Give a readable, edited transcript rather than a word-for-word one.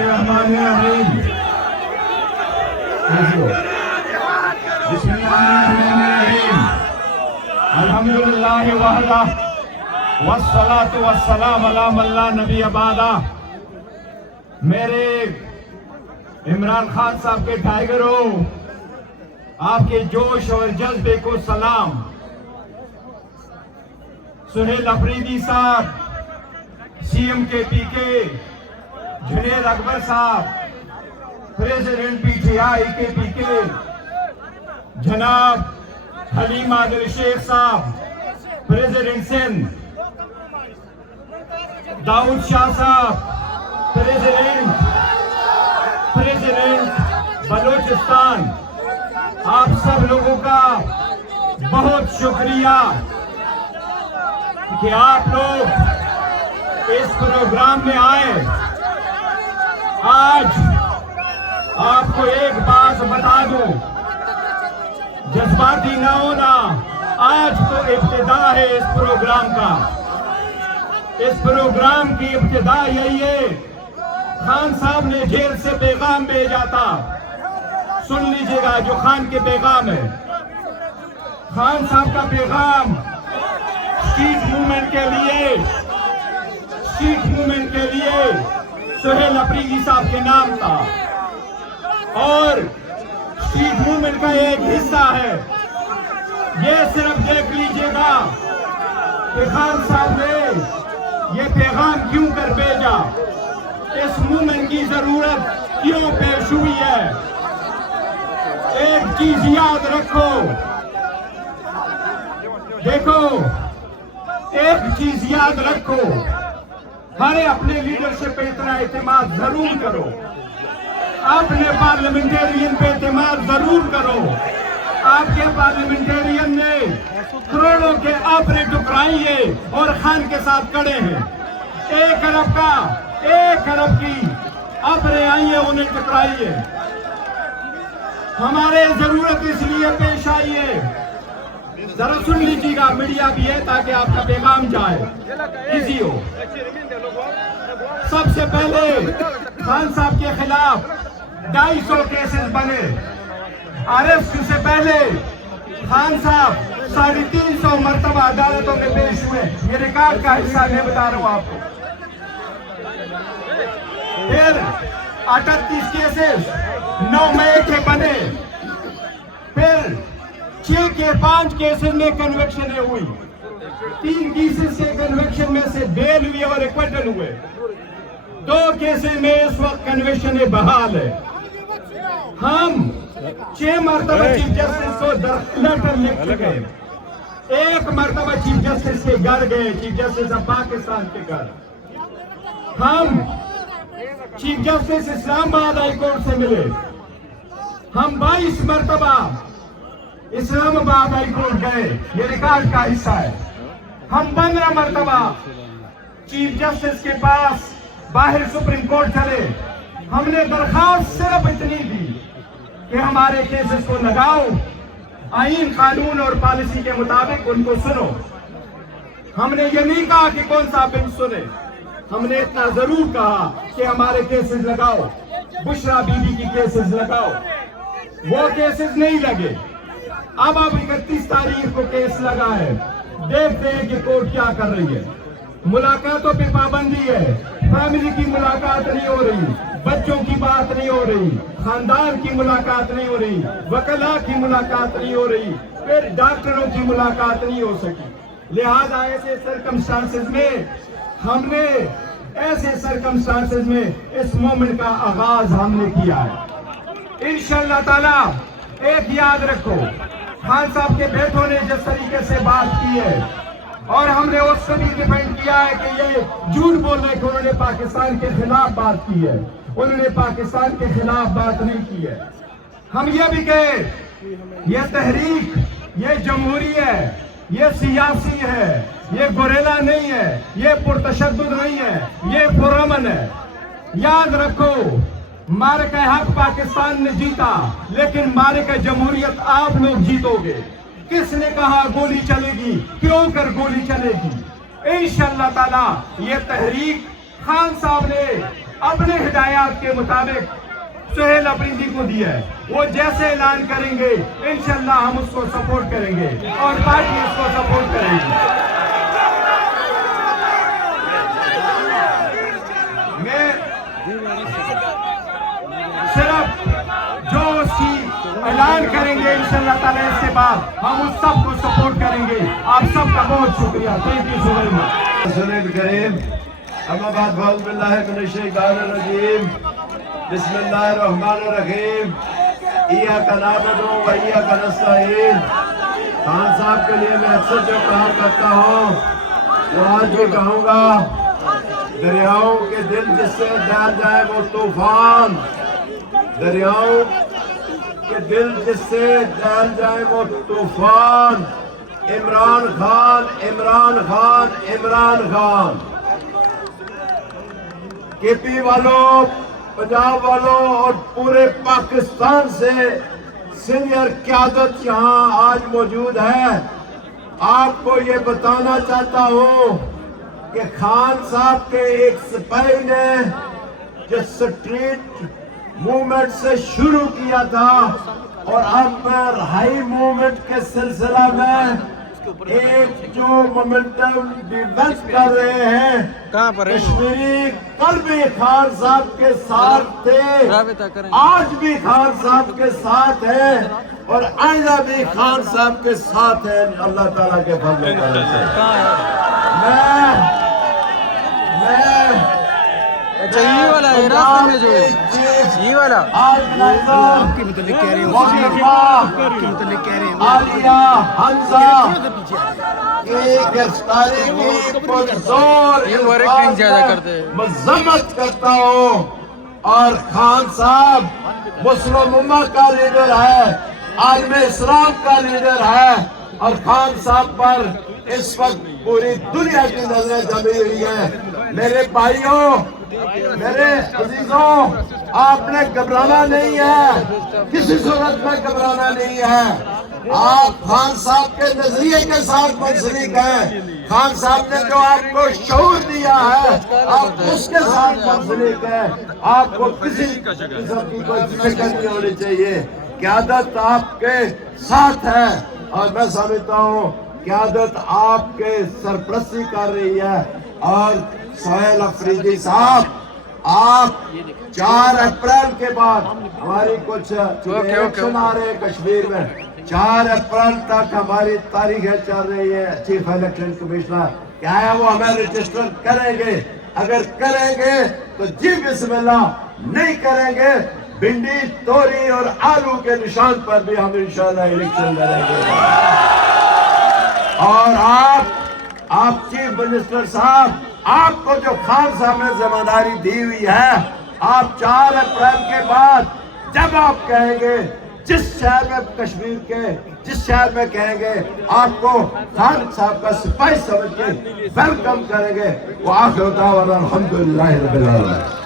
बिस्मिल्लाहिर्रहमानिर्रहीम। बिस्मिल्लाहिर्रहमानिर्रहीम। अल्हम्दुलिल्लाहि वहदा वस्सलातु वस्सलाम अला मन ला नबी बादा। मेरे इमरान खान साहब के टाइगरों, आपके जोश और जज्बे को सलाम। सुहेल अफरीदी साहब, सीएम के पीके, जुनेद अकबर साहब, प्रेसिडेंट पीटीआई के पीके, जनाब हलीम आदिल शेख साहब, प्रेसिडेंट सिंध, दाऊद शाह साहब, प्रेसिडेंट बलूचिस्तान, आप सब लोगों का बहुत शुक्रिया कि आप लोग इस प्रोग्राम में आए। आज आपको एक बात बता दूं, जज्बाती ना होना, आज तो इब्तिदा है इस प्रोग्राम का। इस प्रोग्राम की इब्तिदा यही है, खान साहब ने जेल से पैगाम भेजा था, सुन लीजिएगा जो खान के पैगाम है। खान साहब का पैगाम स्ट्रीट मूवमेंट के लिए सुहेल अफरीदी साहब के नाम था, और स्ट्रीट मूवमेंट का एक हिस्सा है। ये सिर्फ देख लीजिएगा कि खान साहब ने ये पैगाम क्यों कर भेजा, इस मूवमेंट की जरूरत क्यों पेश हुई है। एक चीज याद रखो, देखो, एक चीज याद रखो, हरे अपने लीडरशिप पे इतना एतमाद जरूर करो, अपने पार्लियामेंटेरियन पे एतमाद जरूर करो। आपके पार्लियामेंटेरियन ने करोड़ों के आपने टुकराइए और खान के साथ खड़े हैं। 1 अरब की आपने आइए, उन्हें टुकराइए। हमारे जरूरत इसलिए पेश आई है, जरा सुन लीजिएगा, मीडिया भी है ताकि आपका पैगाम जाए, इजी हो। सबसे पहले खान साहब के खिलाफ 250 केसेस बने। अरेस्ट से पहले खान साहब 350 मरतबा अदालतों में पेश हुए। ये रिकॉर्ड का हिस्सा मैं बता रहा हूं आपको। फिर 38 केसेस 9 मई के बने। फिर 6 के 5 केसेस में कन्विक्शन हुई। 3 केसेस के कन्विक्शन में से बेल हुई और एक्विटल हुए। 2 केसेस में इस वक्त कन्विक्शन बहाल है। हम 6 मरतबा चीफ जस्टिस को लेटर लिख चुके हैं। 1 मरतबा चीफ जस्टिस के घर गए, चीफ जस्टिस ऑफ पाकिस्तान के घर। हम chief justice Islamabad high court से मिले। हम 22 मरतबा इस्लामाबाद हाई कोर्ट गए, ये रिकॉर्ड का हिस्सा है। हम 15 मरतबा चीफ जस्टिस के पास बाहर सुप्रीम कोर्ट चले। हमने दरखास्त सिर्फ इतनी दी कि हमारे केसेस को लगाओ, आईन, कानून और पॉलिसी के मुताबिक उनको सुनो। हमने ये नहीं कहा कि कौन सा बिल सुने, हमने इतना जरूर कहा कि हमारे केसेस लगाओ, बुशरा बीबी की केसेस लगाओ। वो केसेस नहीं लगे। अब 31 तारीख को केस लगा है। देखते हैं कि कोर्ट क्या कर रही है। मुलाकातों पे पाबंदी है, फैमिली की मुलाकात नहीं हो रही, बच्चों की बात नहीं हो रही, खानदान की मुलाकात नहीं हो रही, वकला की मुलाकात नहीं हो रही, फिर डॉक्टरों की मुलाकात नहीं हो सकी। लिहाजा ऐसे सर्कमस्टांसेस में इस मोमेंट का आगाज हमने किया है। इंशाअल्लाह ताला एक याद रखो, खान साहब के बेटों ने जिस तरीके से बात की है, और हमने उससे भी डिफेंड किया है कि ये झूठ बोल रहे कि उन्होंने पाकिस्तान के खिलाफ बात की है। उन्होंने पाकिस्तान के खिलाफ बात नहीं की है। हम ये भी कहे, ये तहरीक, ये जमहूरी है, ये सियासी है, ये गोरेला नहीं है, ये पुरतशद्दुद नहीं है, ये पुरअमन है। याद रखो, मारका हक पाकिस्तान ने जीता, लेकिन मारका जमहूरियत आप लोग जीतोगे। किसने कहा गोली चलेगी, क्यों कर गोली चलेगी? इंशाअल्लाह ताला ये तहरीक खान साहब ने अपने हिदायत के मुताबिक सुहेल अफरीदी को दिया है। वो जैसे ऐलान करेंगे इंशाल्लाह हम उसको सपोर्ट करेंगे और पार्टी उसको सपोर्ट करेगी। मैं सिर्फ जो उसकी ऐलान करेंगे इंशाल्लाह ताला इसके बाद हम उस सब को सपोर्ट करेंगे। आप सबका बहुत शुक्रिया। Thank you so very much. रसूल करीम अम्मा बाद बहुत बिल्लाह मिनश शैतानिर रजीम बिस्मिल्लाहिर्रहमानिर्रहीम इय्याका नअबुदु व इय्याका नस्तईन। खान साहब के लिए मैं अक्सर जो कहा करता हूँ वो आज भी कहूँगा, दरियाओं के दिल जिससे डर जाए वो तूफान, दरियाओं के दिल जिससे डर जाए वो तूफान। इमरान खान, इमरान खान, इमरान खान। केपी वालों, पंजाब वालों और पूरे पाकिस्तान से सीनियर क़यादत यहाँ आज मौजूद है। आपको ये बताना चाहता हूँ कि खान साहब के एक सिपाही ने जो स्ट्रीट मूवमेंट से शुरू किया था और अब रिहाई मूवमेंट के सिलसिला में एक जो मोमेंटम डिवेल्प कर रहे हैं, कश्मीरी कल भी खान साहब के साथ थे, आज भी खान साहब के साथ है और आइंदा भी खान साहब के साथ है अल्लाह ताला के फजल से। मैं अच्छा ये वाला है रास्ते में जो है ये वाला आपके मुतालिक कह रहे हैं आलिया हमजा की गिरफ्तारी की पुरजोर मजम्मत करता हूँ। और खान साहब मुस्लिम उम्मा का लीडर है, आलम इस्लाम का लीडर है और खान साहब पर इस वक्त पूरी दुनिया की नजरें जमी हुई है। मेरे भाइयों, मेरे अजीजों, आपने घबराना नहीं है, किसी सूरत में घबराना नहीं है। आप खान साहब के नजरिए के साथ मुंसलिक हैं। खान साहब ने जो आपको शऊर दिया है आप उसके साथ मुंसलिक हैं। आपको किसी किस्म की कोई फिक्र नहीं होनी चाहिए। क़यादत आपके साथ है और मैं समझता हूँ क़यादत आपके सरपरस्ती कर रही है। और सुहेल अफरीदी साहब, आप 4 अप्रैल के बाद हमारी कुछ इलेक्शन आ रहे हैं कश्मीर में, 4 अप्रैल तक हमारी तारीखें चल रही है। चीफ इलेक्शन कमिश्नर क्या है वो हमें रजिस्टर करेंगे, अगर करेंगे तो जी बिस्मिल्लाह, नहीं करेंगे भिंडी, तोरी और आलू के निशान पर भी हम इंशाल्लाह इलेक्शन लड़ेंगे। और आप चीफ मिनिस्टर साहब, आपको जो खान साहब ने जिम्मेदारी दी हुई है, आप 4 अप्रैल के बाद जब आप कहेंगे, जिस शहर में कश्मीर के जिस शहर में कहेंगे आपको खान साहब का सिपाही समझ के वेलकम करेंगे। वो आखिर दावा अल्हम्दुलिल्लाह रब्बिल आलमीन।